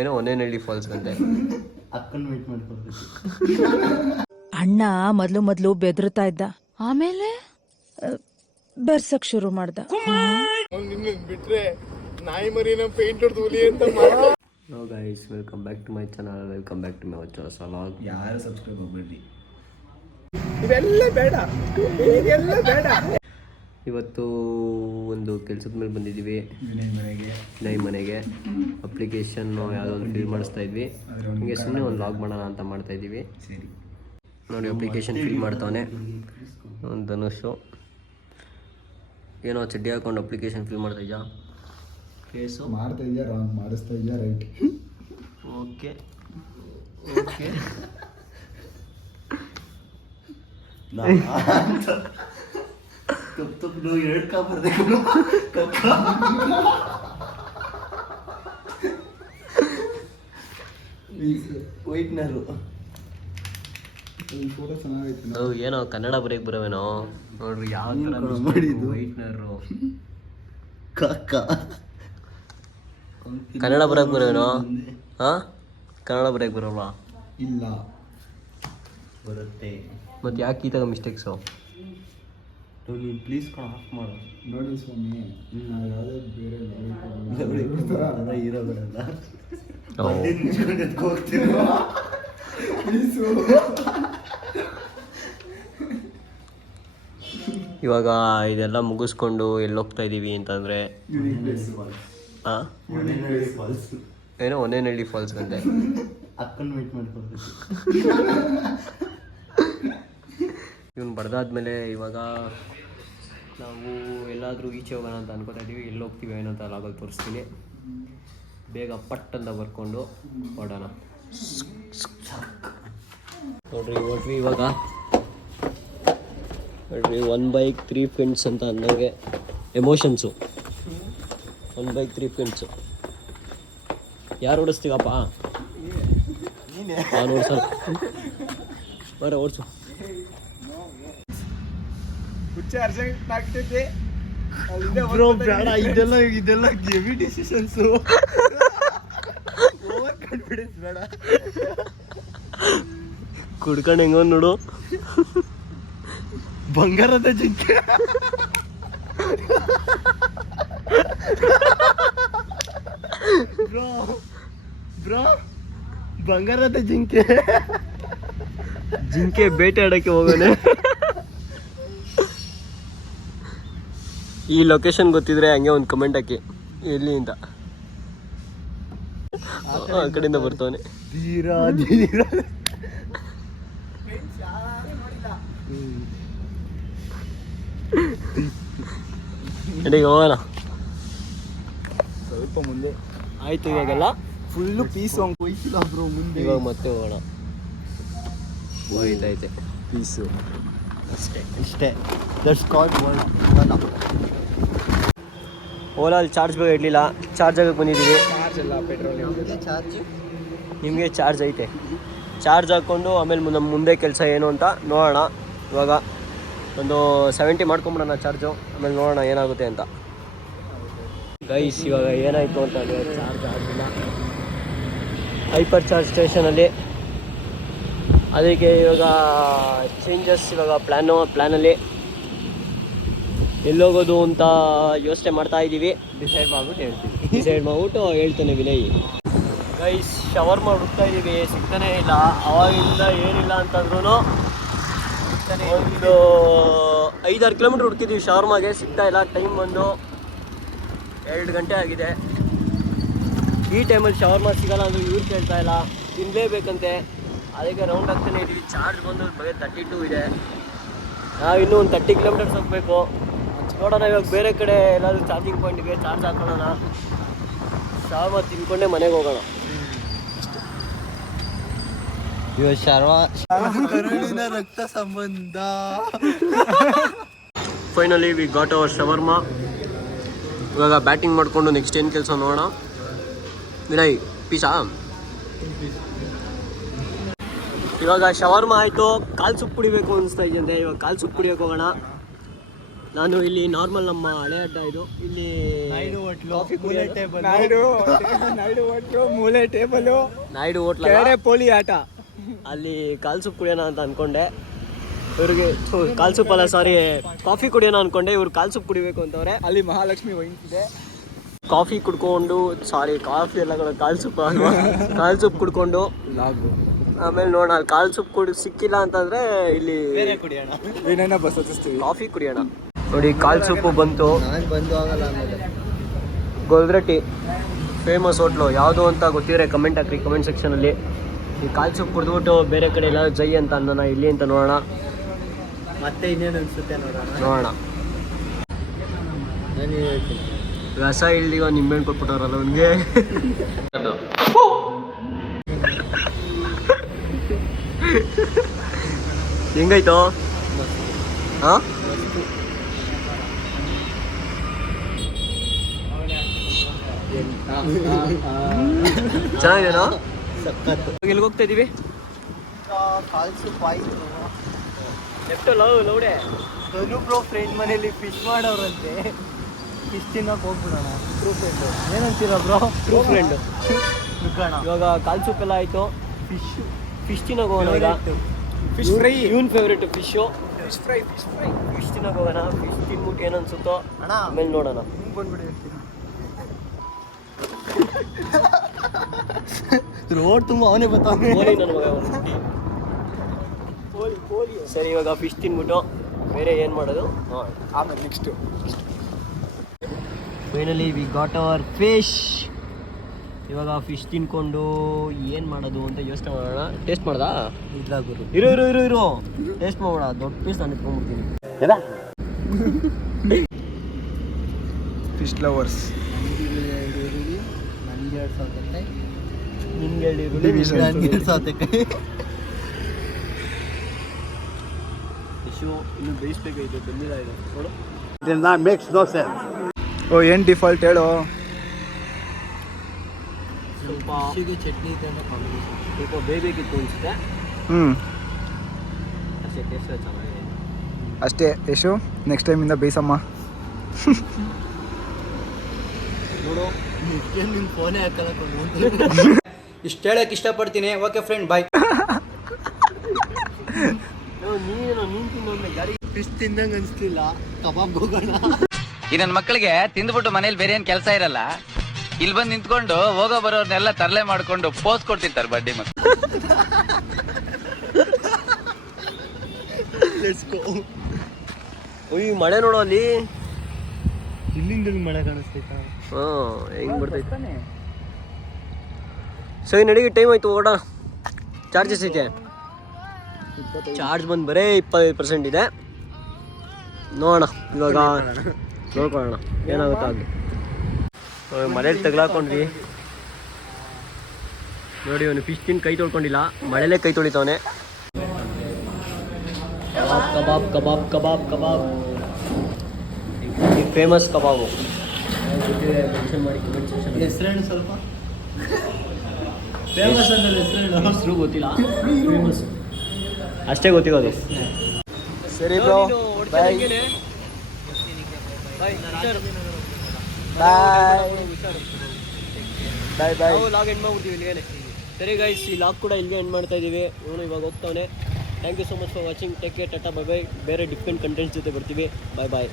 ಏನೋ ಒನ್ನೇನಹಳ್ಳಿ ಫಾಲ್ಸ್ ಅಂತೆ. ಅಕ್ಕನ ಮೀಟ್ ಮಾಡ್ಕೊಳ್ಬೇಕು. ಅಣ್ಣ ಮೊದ್ಲು ಬೆದರ್ತಾ ಇದ್ದ, ಆಮೇಲೆ ಬೆರ್ಸಕ್ ಶುರು ಮಾಡ್ದ. ಬಿಟ್ರೆ ನಾಯಿ ಮರಿನ ಪೇಂಟ್ ಹೊಡೆದು ಹುಲಿ ಅಂತ. Hello guys, welcome back to my channel, welcome back to my ಹೊಸ ವ್ಲಾಗ್. ಯಾರು ಸಬ್ಸ್ಕ್ರೈಬ್ ಆಗಬೇಡಿ, ಇವೆಲ್ಲ ಬೇಡ, ಇದೆಲ್ಲ ಬೇಡ. ಇವತ್ತು ಒಂದು ಕೆಲಸದ ಮೇಲೆ ಬಂದಿದ್ದೀವಿ. ವಿನಯ್ ಮನೆಗೆ ಅಪ್ಲಿಕೇಶನ್ ಯಾವುದೋ ಒಂದು ಫಿಲ್ ಮಾಡಿಸ್ತಾ ಇದ್ವಿ. ಹಂಗೆ ಸುಮ್ಮನೆ ಒಂದು ವ್ಲಾಗ್ ಮಾಡೋಣ ಅಂತ ಮಾಡ್ತಾ ಇದ್ದೀವಿ. ಸರಿ ನೋಡಿ, ಅಪ್ಲಿಕೇಶನ್ ಫಿಲ್ ಮಾಡ್ತಾವನೆ ಒಂದು ಧನುಷು. ಏನೋ ಚಡ್ಡಿ ಹಾಕೊಂಡು ಅಪ್ಲಿಕೇಶನ್ ಫಿಲ್ ಮಾಡ್ತಾ ಇದೆಯಾ? ಕೇಸು ಮಾಡ್ತಾ ಇದೆಯಾ? ರಾಂಗ್ ಮಾಡಿಸ್ತಾ ಇದೆಯಾ? ರೈಟ್. Okay okay. ತಪ್ಪು ನೀವು ಹೇಳ್ಕೊ ಬರ್ಬೇಕು. ವೈಟ್ನರು ಫೋಟೋ ಚೆನ್ನಾಗೈತೆ. ಏನೋ ಕನ್ನಡ ಬರೆಯಕ್ಕೆ ಬರೋವೇನೋ ನೋಡ್ರಿ, ಯಾವ ಥರ ಮಾಡಿದ್ದು ವೈಟ್ನರು. ಕಾಕ ಕನ್ನಡ ಬರೋಕ್ಕೆ ಬರೋವೇನೋ? ಹಾಂ, ಕನ್ನಡ ಬರೆಯಕ್ಕೆ ಬರೋಲ್ವಾ? ಇಲ್ಲ, ಬರುತ್ತೆ. ಮತ್ತು ಯಾಕೆ ಈ ಥರ ಮಿಸ್ಟೇಕ್ಸು? ನೀನು ಪ್ಲೀಸ್ ಆಫ್ ಮಾಡು. ನೋಡಿ ಸ್ವಾಮಿ, ನಾವು ಯಾವುದೇ ಬೇರೆ ಹೀರೋ ಬರಲ್ಲ. ಇವಾಗ ಇದೆಲ್ಲ ಮುಗಿಸ್ಕೊಂಡು ಎಲ್ಲಿ ಹೋಗ್ತಾ ಇದ್ದೀವಿ ಅಂತಂದರೆ, ಹಾಂ, ಏನೋ ಒನ್ನೇನಹಳ್ಳಿ ಫಾಲ್ಸ್ ಅಂತೆ. ಅಕ್ಕನ ಮೀಟ್ ಮಾಡ್ಕೊಳ್ಬೇಕು. ಇವನು ಬಡ್ದಾದ್ಮೇಲೆ ಇವಾಗ ನಾವು ಎಲ್ಲಾದರೂ ಈಚೆ ಹೋಗೋಣ ಅಂತ ಅನ್ಕೋತಾ ಇದ್ದೀವಿ. ಎಲ್ಲಿ ಹೋಗ್ತೀವಿ ಏನೋ ಅಂತ ಲಾಗಲ್ಲಿ ತೋರಿಸ್ತೀನಿ. ಬೇಗ ಪಟ್ ಅಂತ ಬರ್ಕೊಂಡು ಹೊಡೋಣ. ನೋಡ್ರಿ, ಹೊಟ್ವಿ ಇವಾಗ. ನೋಡ್ರಿ, 1 ಬೈಕ್ 3 ಫ್ರೆಂಡ್ಸ್ ಅಂತ ಅನ್ನೋಗೆ ಎಮೋಷನ್ಸು. 1 bike 3 friends. ಯಾರು ಓಡಿಸ್ತೀವಪ್ಪ? ನಾನು ಓಡಿಸಲ್ಲ. ಬರ ಓಡಿಸು. ಬ್ರೋ ಬೇಡ, ಇದೆಲ್ಲ ಹೆವಿ ಡಿಸಿಷನ್ಸು. ಓವರ್ ಕಾನ್ಫಿಡೆನ್ಸ್ ಬೇಡ. ಕುಡ್ಕೊಂಡು ಹೆಂಗೋ ನೋಡು. ಬಂಗಾರದ ಜಿಂಕೆ. ಬ್ರೋ ಬ್ರೋ ಬಂಗಾರದ ಜಿಂಕೆ. ಜಿಂಕೆ ಬೇಟೆ ಆಡೋಕ್ಕೆ ಹೋಗೋಣ. ಈ ಲೊಕೇಶನ್ ಗೊತ್ತಿದ್ರೆ ಹಂಗೆ ಒಂದು ಕಮೆಂಟ್ ಹಾಕಿ, ಎಲ್ಲಿ ಅಂತ. ಆ ಕಡೆಯಿಂದ ಬರ್ತಾವನೆ. ಧೀರಾ ಧೀರಾ. ಎಡೆಗೆ ಹೋಗೋಣ. ಸ್ವಲ್ಪ ಮುಂದೆ ಆಯ್ತು, ಇವಾಗೆಲ್ಲ ಫುಲ್ಲು ಪೀಸು ಹಂಗೆ ಹೋಯ್ತಿಲ್ಲ ಬ್ರೋ. ಮುಂದೆ ಇವಾಗ ಮತ್ತೆ ಹೋಗೋಣ. ಹೋಯ್ತೈತೆ ಪೀಸು ಅಷ್ಟೇ. ಇಷ್ಟೇ. That's called world. ಓಲಾಲ್ಲಿ ಚಾರ್ಜ್ ಬೇಗ ಇರಲಿಲ್ಲ, ಚಾರ್ಜ್ ಆಗಕ್ಕೆ ಬಂದಿದ್ದೀವಿ. ಚಾರ್ಜ್ ಎಲ್ಲ ಪೆಟ್ರೋಲ್ ಚಾರ್ಜ್ ನಿಮಗೆ ಚಾರ್ಜ್ ಐತೆ. ಚಾರ್ಜ್ ಹಾಕ್ಕೊಂಡು ಆಮೇಲೆ ನಮ್ಮ ಮುಂದೆ ಕೆಲಸ ಏನು ಅಂತ ನೋಡೋಣ. ಇವಾಗ ಒಂದು 70 ಮಾಡ್ಕೊಂಬಿಡೋಣ ಚಾರ್ಜು, ಆಮೇಲೆ ನೋಡೋಣ ಏನಾಗುತ್ತೆ ಅಂತ. ಗೈಸ್, ಇವಾಗ ಏನಾಯಿತು ಅಂತಂದರೆ ಚಾರ್ಜ್ ಆಗಲಿಲ್ಲ ಹೈಪರ್ ಚಾರ್ಜ್ ಸ್ಟೇಷನಲ್ಲಿ. ಅದಕ್ಕೆ ಇವಾಗ ಚೇಂಜಸ್. ಇವಾಗ ಪ್ಲ್ಯಾನಲ್ಲಿ ಎಲ್ಲೋಗೋದು ಅಂತ ಯೋಚನೆ ಮಾಡ್ತಾ ಇದ್ದೀವಿ. ಡಿಸೈಡ್ ಮಾಡಿಬಿಟ್ಟು ಹೇಳ್ತೇನೆ ವಿನಯ್. ಗೈಸ್, ಶವರ್ಮ ಹುಡುಕ್ತಾ ಇದ್ದೀವಿ, ಸಿಗ್ತಾನೆ ಇಲ್ಲ. ಅವಾಗಿಂದ ಏನಿಲ್ಲ ಅಂತಂದ್ರೂ ಒಂದು 5-6 ಕಿಲೋಮೀಟ್ರ್ ಹುಡುಕಿದ್ದೀವಿ ಶವರ್ಮಾಗೆ, ಸಿಗ್ತಾ ಇಲ್ಲ. ಟೈಮ್ ಬಂದು 2 ಗಂಟೆ ಆಗಿದೆ. ಈ ಟೈಮಲ್ಲಿ ಶವರ್ಮ ಸಿಗೋಲ್ಲ ಅಂದರೆ ಇವ್ರು ಕೇಳ್ತಾ ಇಲ್ಲ, ತಿನ್ನಲೇಬೇಕಂತೆ. ಅದಕ್ಕೆ ರೌಂಡ್ ಆಗ್ತಾನೆ ಇದ್ದೀವಿ. ಚಾರ್ಜ್ ಬಂದು ಬರೀ 32 ಇದೆ. ನಾವು ಇನ್ನೂ ಒಂದು 30 ಕಿಲೋಮೀಟರ್ಸ್ ಹೋಗಬೇಕು. ನೋಡೋಣ, ಇವಾಗ ಬೇರೆ ಕಡೆ ಎಲ್ಲಾದರೂ ಚಾರ್ಜಿಂಗ್ ಪಾಯಿಂಟ್ಗೆ ಚಾರ್ಜ್ ಹಾಕೊಳ್ಳೋಣ. ಶವರ್ಮ ತಿನ್ಕೊಂಡೇ ಮನೆಗೆ ಹೋಗೋಣ. ಇವಾಗ ಕರುಳಿನ ರಕ್ತ ಸಂಬಂಧ. Finally we got our shawarma. ಇವಾಗ ಬ್ಯಾಟಿಂಗ್ ಮಾಡಿಕೊಂಡು ನೆಕ್ಸ್ಟ್ ಏನು ಕೆಲಸ ನೋಡೋಣ. ವಿನಯ್, ಪೀಸಾ? ಇವಾಗ ಶವರ್ಮ ಆಯಿತು, ಕಾಲು ಸೊಪ್ಪು ಕುಡಿಬೇಕು ಅನಿಸ್ತಾ ಇದೆಯಂತೆ. ಇವಾಗ ಕಾಲು ಸೊಪ್ಪು ಕುಡಿಯೋಕೆ ಹೋಗೋಣ. ನಾನು ಇಲ್ಲಿ ನಾರ್ಮಲ್ ನಮ್ಮ ಹಳೆ ಅಡ್ಡ ಇದು ಇಲ್ಲಿ ಕಾಫಿ ನಾಯ್ಡು ಹೋಟ್ಲು ಮೂಲೆ ಟೇಬಲು ನಾಯ್ಡು ಹೋಟ್ಲ ಕೆರೆ ಪೋಲಿ ಆಟ. ಅಲ್ಲಿ ಕಾಲ್ ಸೂಪ್ ಕುಡಿಯೋಣ ಅಂತ ಅನ್ಕೊಂಡೆ. ಇವ್ರಿಗೆ ಕಾಲ್ ಸೂಪ್ ಅಲ್ಲ ಸಾರಿ ಕಾಫಿ ಕುಡಿಯೋಣ ಅನ್ಕೊಂಡೆ. ಇವ್ರು ಕಾಲ್ ಸೂಪ್ ಕುಡಿಬೇಕು ಅಂತವ್ರೆ. ಅಲ್ಲಿ ಮಹಾಲಕ್ಷ್ಮಿ ವೈನ್ಸ್ ಇದೆ. ಕಾಫಿ ಕುಡ್ಕೊಂಡು ಸಾರಿ ಕಾಫಿ ಎಲ್ಲ ಕಾಲ್ ಸೂಪ್ ಅಲ್ವಾ, ಕಾಲ್ ಸೂಪ್ ಕುಡ್ಕೊಂಡು ಆಮೇಲೆ ನೋಡೋಣ. ಅಲ್ಲಿ ಕಾಲ್ ಸೂಪ್ ಸಿಕ್ಕಿಲ್ಲ ಅಂತಂದ್ರೆ ಇಲ್ಲಿ ಏನೇನೋ ಬಸ್ ಹತ್ತಿಸ್ತೀವಿ. ಕಾಫಿ ಕುಡಿಯೋಣ. ನೋಡಿ ಕಾಲ್ ಸೂಪು ಬಂತು. ನಾನು ಬಂದು ಆಗಲ್ಲ ಆಮೇಲೆ. ಗೊಲ್ರಟ್ಟಿ ಫೇಮಸ್ ಹೋಟ್ಲು ಯಾವುದು ಅಂತ ಗೊತ್ತಿದ್ರೆ ಕಮೆಂಟ್ ಹಾಕ್ರಿ ಕಮೆಂಟ್ ಸೆಕ್ಷನಲ್ಲಿ. ಈ ಕಾಲ್ ಸೂಪ್ ಕುಡಿದ್ಬಿಟ್ಟು ಬೇರೆ ಕಡೆ ಎಲ್ಲ ಜೈ ಅಂತ ಅನ್ನೋಣ ಇಲ್ಲಿ ಅಂತ ನೋಡೋಣ. ಮತ್ತೆ ಇನ್ನೇನು ಅನ್ಸುತ್ತೆ ನೋಡೋಣ. ನಾನು ಹೇಳ್ತೀನಿ. ರಸ ಇಲ್ದಿವ ನಿಂಬೆಹಣ್ಣು ಕೊಟ್ಬಿಟ್ಟವ್ರಲ್ಲ ಅವನಿಗೆ. ಹೆಂಗಾಯ್ತು? ಹಾಂ ಚೆನ್ನಾಗಿದೆನಾ? ಎಲ್ಲಿಗೆ ಹೋಗ್ತಾ ಇದೀವಿ? ಕಾಲ್ ಸೂಪ್ ಆಯ್ತು. ಲೆಫ್ಟ್ ಲೌಡೆ ಧನು ಬ್ರೋ ಫ್ರೆಂಡ್ ಮನೇಲಿ ಫಿಶ್ ಮಾಡೋರಂತೆ. ಫಿಶ್ ತಿನ್ನೋಕೆ ಹೋಗ್ಬಿಡೋಣ. ಟ್ರೂ ಫ್ರೆಂಡು ಏನಂತೀರ ಬ್ರೋ? True friend. ಇವಾಗ ಕಾಲ್ ಸೂಪ್ ಎಲ್ಲ ಆಯಿತು. ಫಿಶ್ ತಿನ್ನೋಕೆ ಹೋಗೋಣ ಈಗ. Fish fry. ಇವನ್ favourite fish. Fish fry. Fish ತಿನ್ನೋಕೆ ಹೋಗೋಣ. ಫಿಶ್ ತಿನ್ಬಿಟ್ಟು ಏನು ಅನ್ಸುತ್ತೋ ಅಣ್ಣ ಆಮೇಲೆ ನೋಡೋಣ. ಬಂದ್ಬಿಡಿ ರೋಡ್ ತುಂಬ ಅವನೇ ಬರ್ತಾನೆ. ಕೋಳಿ ನನ್ನ ಮಗ ಅವ್ನು. ಸರಿ ಇವಾಗ ಫಿಶ್ ತಿನ್ಬಿಟ್ಟು ಬೇರೆ ಏನು ಮಾಡೋದು ಆಮೇಲೆ next finally we got our fish. ಇವಾಗ ಫಿಶ್ ತಿನ್ಕೊಂಡು ಏನು ಮಾಡೋದು ಅಂತ ಯೋಚನೆ ಮಾಡೋಣ. ಟೇಸ್ಟ್ ಮಾಡ್ದಾ? ಇಲ್ಲ ಗುರು. ಇರು ಟೇಸ್ಟ್ ಮಾಡೋಣ. ದೊಡ್ಡ ಪೀಸ್ ನಾನು ಇಟ್ಕೊಂಡ್ಬಿಡ್ತೀನಿ. Fish lovers. ನನಗೆ 2 ಸೌತೆಕಾಯಿ. ನಿಮ್ಗೆ Division. ನನಗೆ 2 ಸೌತೆಕಾಯಿ. ಫಿಶು ಇನ್ನು ಬೇಯಿಸ್ಬೇಕಾಯ್ತು, ಬಂದಿಲ್ಲ ಇದು ನೋಡು. ಓ ಏನು ಡಿಫಾಲ್ಟ್ ಹೇಳು. ಸ್ವಲ್ಪ ಫಿಶ್ಶಿಗೆ ಚಟ್ನಿ ಇದೆ ಅನ್ನೋ ಕಾಂಬಿನೇಷನ್. ಸ್ವಲ್ಪ ಬೇಯಬೇಕಿತ್ತು ಅನಿಸುತ್ತೆ ಅಷ್ಟೇ. ಟೇಸ್ಟ್ ಚೆನ್ನಾಗಿದೆ ಅಷ್ಟೇ. ಯಶು ನೆಕ್ಸ್ಟ್ ಟೈಮಿಂದ ಬೇಯಿಸಮ್ಮ. ನೋಡು. ನಿನ್ನ ಫೋನೇ ಹಾಕಲ್ಲ. ಇಷ್ಟು ಹೇಳಕ್ಕೆ ಇಷ್ಟಪಡ್ತೀನಿ. ಓಕೆ ಫ್ರೆಂಡ್, ಬಾಯ್. ನೀನು ತಿನ್ನೋದ್ರೆ ಗಾಡಿ ಫಿಶ್ ತಿಂದಂಗೆ ಅನಿಸ್ಲಿಲ್ಲ. ಕಬಾಬ್ ಹೋಗೋಣ. ಈ ನನ್ನ ಮಕ್ಕಳಿಗೆ ತಿಂದ್ಬಿಟ್ಟು ಮನೇಲಿ ಬೇರೆ ಏನ್ ಕೆಲಸ ಇರಲ್ಲ, ಇಲ್ಲಿ ಬಂದು ನಿಂತ್ಕೊಂಡು ಹೋಗೋ ಬರೋರ್ನೆಲ್ಲ ತರಲೆ ಮಾಡ್ಕೊಂಡು ಪೋಸ್ ಕೊಡ್ತಿರ್ತಾರೆ ಬಡ್ಡಿ ಮಕ್ಕಳು. Let's go. ಓಯ್ ಮಳೆ ನೋಡು ಅಲ್ಲಿ. ಇಲ್ಲಿಂದ ಮಳೆ ಕಾಣಿಸ್ತೈತಾ? ಹೆಂಗ್ ಬರ್ತೈತೆ. ಸರಿ ನಡಿಗೆ ಟೈಮ್ ಆಯ್ತು, ಓಡ. ಚಾರ್ಜಸ್ ಐತೆ. ಚಾರ್ಜ್ ಬಂದು ಬರೀ 25% ಇದೆ. ನೋಡೋಣ ಇವಾಗ ನೋಡ್ಕೊಳ್ಳೋಣ ಏನಾಗುತ್ತಾ ಅಲ್ಲಿ. ಮನೇಲಿ ತಗ್ಲಾಕೊಂಡ್ವಿ ನೋಡಿ. ಅವನು ಫಿಶ್ ತಿಂದು ಕೈ ತೊಳ್ಕೊಂಡಿಲ್ಲ, ಮಳೆಲೇ ಕೈ ತೊಳಿತಾವನೆ. ಕಬಾಬ್ ಕಬಾಬ್ ಕಬಾಬ್ ಕಬಾಬ್ ಫೇಮಸ್ ಕಬಾಬು. ಮೆನ್ಷನ್ ಮಾಡಿ ಕಮೆಂಟ್ ಸೆಕ್ಷನ್. ಹೆಸರೇನು ಸ್ವಲ್ಪ ಫೇಮಸ್ ಅಂದ್ರೆ ಹೆಸರು ಗೊತ್ತಿಲ್ಲ, ಫೇಮಸ್ ಅಷ್ಟೇ ಗೊತ್ತಿರೋದು. ಸರಿ ಬ್ರೋ, ಬಾಯ್ ಬಾಯ್ ಬಾಯ್. ನಾವು ಲಾಗ್ ಎಂಡ್ ಮಾಡ್ಬಿಡ್ತೀವಿ ಇಲ್ಲಿಗೆ. ಸರಿ ಗೈಸ್, ಈ ಲಾಗ್ ಕೂಡ ಇಲ್ಲಿಗೆ ಎಂಡ್ ಮಾಡ್ತಾ ಇದ್ದೀವಿ. ಇವನು ಇವಾಗ ಹೋಗ್ತಾವನೆ. Thank you so much for watching. Take care, tata, bye bye. ಬೇರೆ ಡಿಫ್ರೆಂಟ್ ಕಂಟೆಂಟ್ಸ್ ಜೊತೆ ಬರ್ತೀವಿ. ಬಾಯ್ ಬಾಯ್.